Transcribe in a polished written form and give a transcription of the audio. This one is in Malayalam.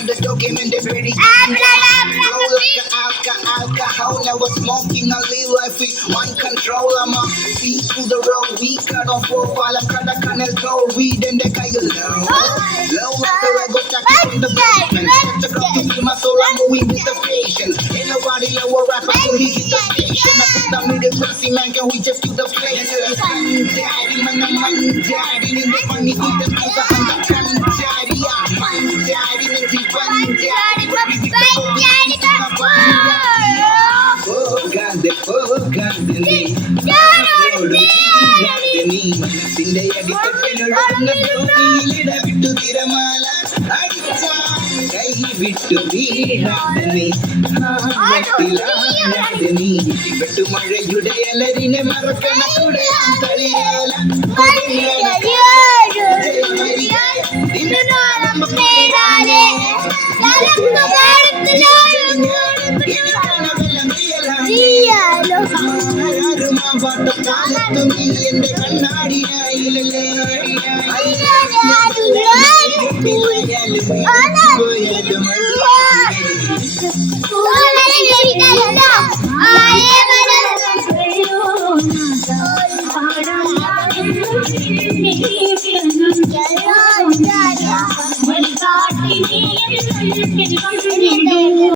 I'm the document very alcohol. Never smoking, I live life with mind control. I'm a feet to the road, we cut off while I'm cut a canal go. Weed and the guy low. Low until I go back from the basement. Touch the ground to feel my soul, I'm moving with the station. Ain't nobody lower rap until he hit the station. I put down with the pussy man, can we just do the play? Until the sun daddy, man, I'm man daddy. In the funny with the music and the can daddy. I'm man daddy, in the fun daddy. മനസ്സിന്റെ അടിത്തട്ടിലൊഴുകുന്ന തിരമാല അടിച്ചാ കൈ വിട്ടു വീഴാതെ നീ വെട്ടുമഴയുടെ അലരിനെ മറക്കണ കൂടെ കളിയാല പാട്ടക്കാലത്തും നീ എന്റെ കണ്ണാടിയായില്ലേ